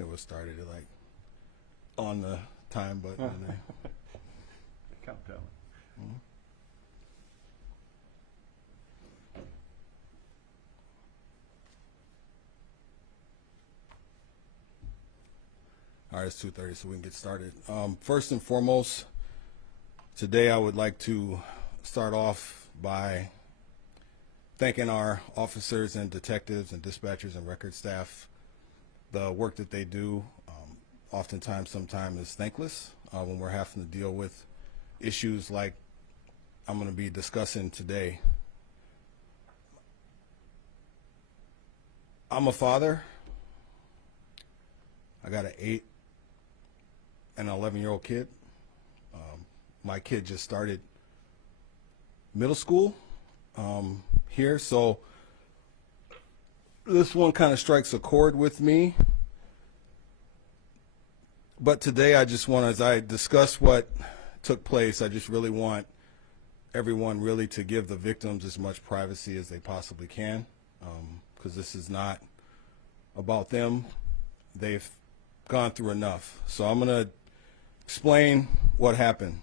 They was started at like on the time button. And then, Countdown. all right, it's 2:30, so we can get started. First and foremost, today I would like to start off by thanking our officers and detectives and dispatchers and record staff. The work that they do, sometimes is thankless when we're having to deal with issues like I'm going to be discussing today. I'm a father. I got an 8 and an 11-year-old kid. My kid just started middle school here, so this one kind of strikes a chord with me. But today I just want, as I discuss what took place, I just really want everyone really to give the victims as much privacy as they possibly can, because this is not about them. They've gone through enough. So I'm going to explain what happened.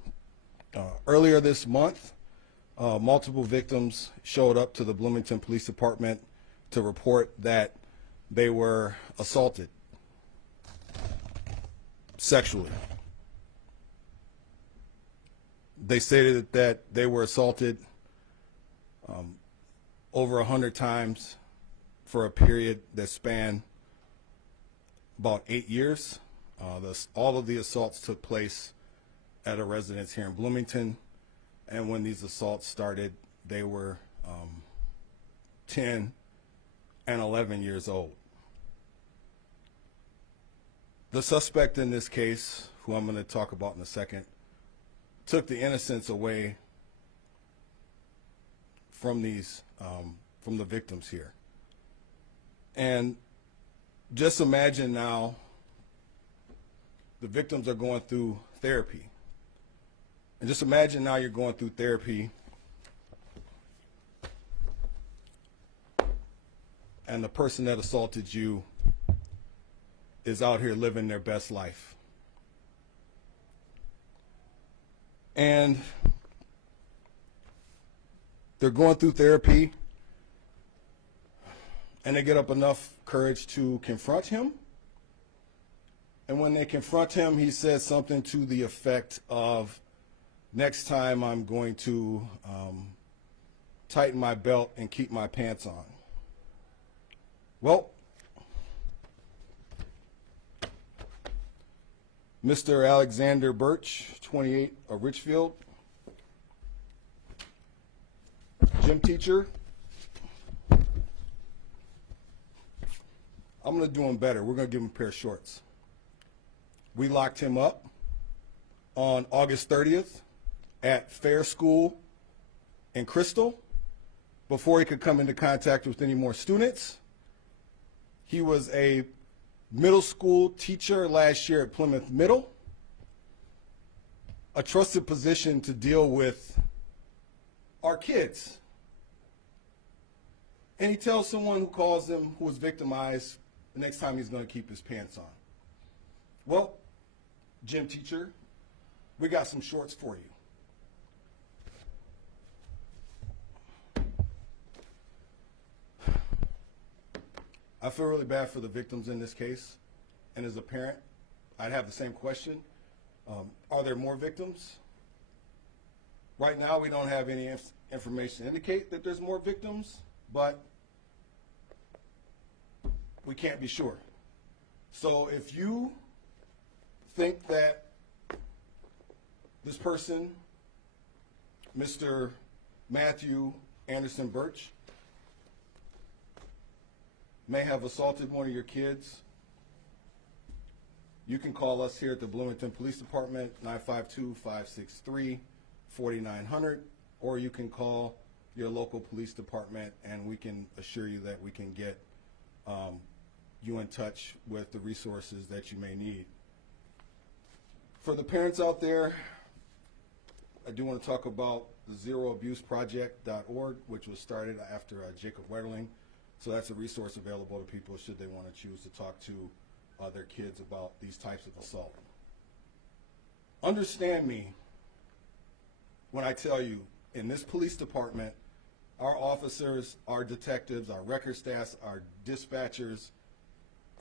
Earlier this month, multiple victims showed up to the Bloomington Police Department to report that they were assaulted sexually. They stated that they were assaulted over 100 times for a period that spanned about 8 years. All of the assaults took place at a residence here in Bloomington, and when these assaults started, they were 10 and 11 years old. The suspect in this case, who I'm going to talk about in a second, took the innocence away from from the victims here. And just imagine now the victims are going through therapy. And just imagine now you're going through therapy and the person that assaulted you is out here living their best life. And they're going through therapy and they get up enough courage to confront him. And when they confront him, he says something to the effect of, "Next time I'm going to tighten my belt and keep my pants on." Well, Mr. Anderson Bertsch, 28, of Richfield, gym teacher. I'm going to do him better. We're going to give him a pair of shorts. We locked him up on August 30th at Fair School in Crystal before he could come into contact with any more students. He was a middle school teacher last year at Plymouth Middle, a trusted position to deal with our kids. And he tells someone who calls him, who was victimized, the next time he's going to keep his pants on. Well, gym teacher, we got some shorts for you. I feel really bad for the victims in this case, and as a parent, I'd have the same question. Are there more victims? Right now, we don't have any information to indicate that there's more victims, but we can't be sure. So if you think that this person, Mr. Matthew Anderson Bertsch, may have assaulted one of your kids, you can call us here at the Bloomington Police Department, 952-563-4900, or you can call your local police department and we can assure you that we can get you in touch with the resources that you may need. For the parents out there, I do want to talk about the ZeroAbuseProject.org, which was started after Jacob Wetterling. So that's a resource available to people should they want to choose to talk to other kids about these types of assault. Understand me when I tell you, in this police department, our officers, our detectives, our record staffs, our dispatchers,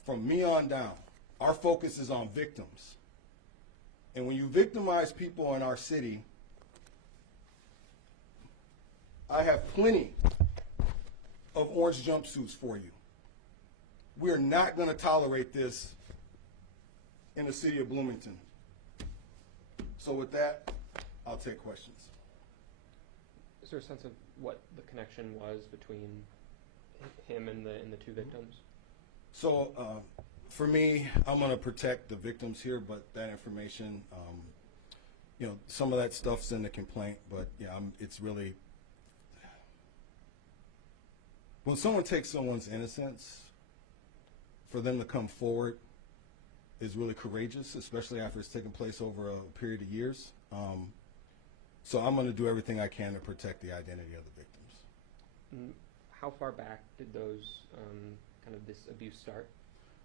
from me on down, our focus is on victims. And when you victimize people in our city, I have plenty of orange jumpsuits for you. We're not going to tolerate this in the city of Bloomington. So with that, I'll take questions. Is there a sense of what the connection was between him and the two victims? So for me, I'm going to protect the victims here, but that information, some of that stuff's in the complaint, but yeah, it's really, when someone takes someone's innocence, for them to come forward is really courageous, especially after it's taken place over a period of years. So I'm going to do everything I can to protect the identity of the victims. How far back did those this abuse start?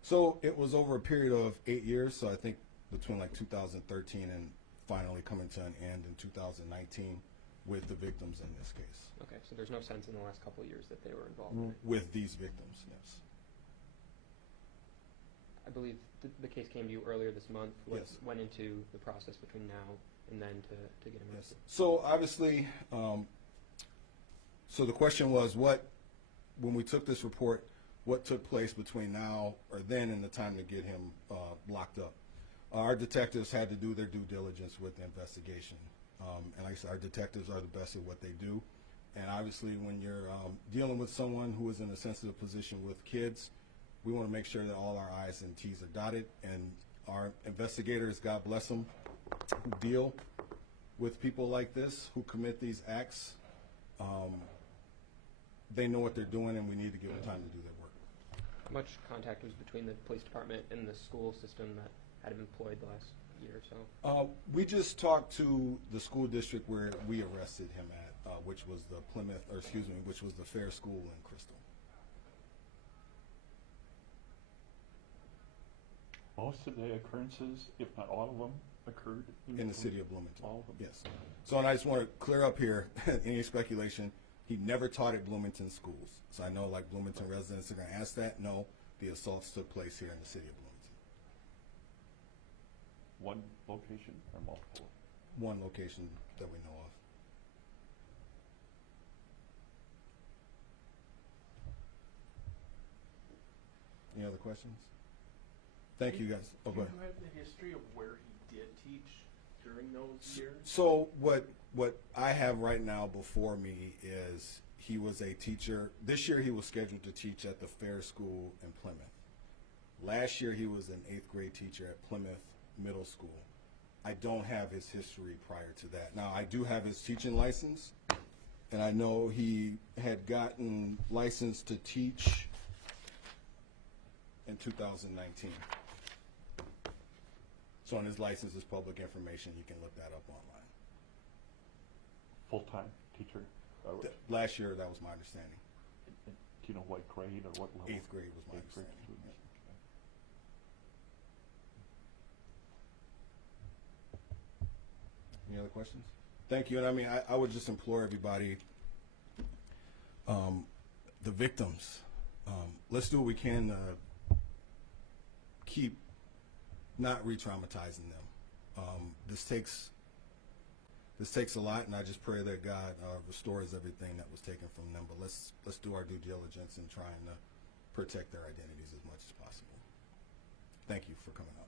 So it was over a period of 8 years, so I think between like 2013 and finally coming to an end in 2019 with the victims in this case. Okay, so there's no sense in the last couple of years that they were involved in it? With these victims, yes. I believe the case came to you earlier this month. What Yes. went into the process between now and then to get him Yes. arrested? So obviously, so the question was, when we took this report, what took place between now or then and the time to get him locked up? Our detectives had to do their due diligence with the investigation. And like I said, our detectives are the best at what they do. And obviously, when you're dealing with someone who is in a sensitive position with kids, we want to make sure that all our I's and T's are dotted. And our investigators, God bless them, who deal with people like this, who commit these acts, they know what they're doing, and we need to give them time to do their work. How much contact was between the police department and the school system that had him employed the last year or so? We just talked to the school district where we arrested him at, which was the which was the Fair School in Crystal. Most of the occurrences, if not all of them, occurred In the city of Bloomington. All of them. Yes. So, and I just want to clear up here, any speculation, he never taught at Bloomington schools. So I know like Bloomington residents are going to ask that. No, the assaults took place here in the city of Bloomington. One location or multiple? One location that we know of. Any other questions? Thank you guys. Oh, go ahead. Do you have the history of where he did teach during those years? So what I have right now before me is he was a teacher. This year he was scheduled to teach at the Fair School in Plymouth. Last year he was an 8th grade teacher at Plymouth Middle School. I don't have his history prior to that. Now I do have his teaching license, and I know he had gotten licensed to teach in 2019. So on his license is public information. You can look that up online. Full-time teacher? Last year, that was my understanding. Do you know what grade or what level? 8th grade was my 8th grade understanding. students. Any other questions? Thank you. And I mean, I would just implore everybody, the victims, let's do what we can to keep not re-traumatizing them. This takes a lot, and I just pray that God restores everything that was taken from them. But let's do our due diligence in trying to protect their identities as much as possible. Thank you for coming out.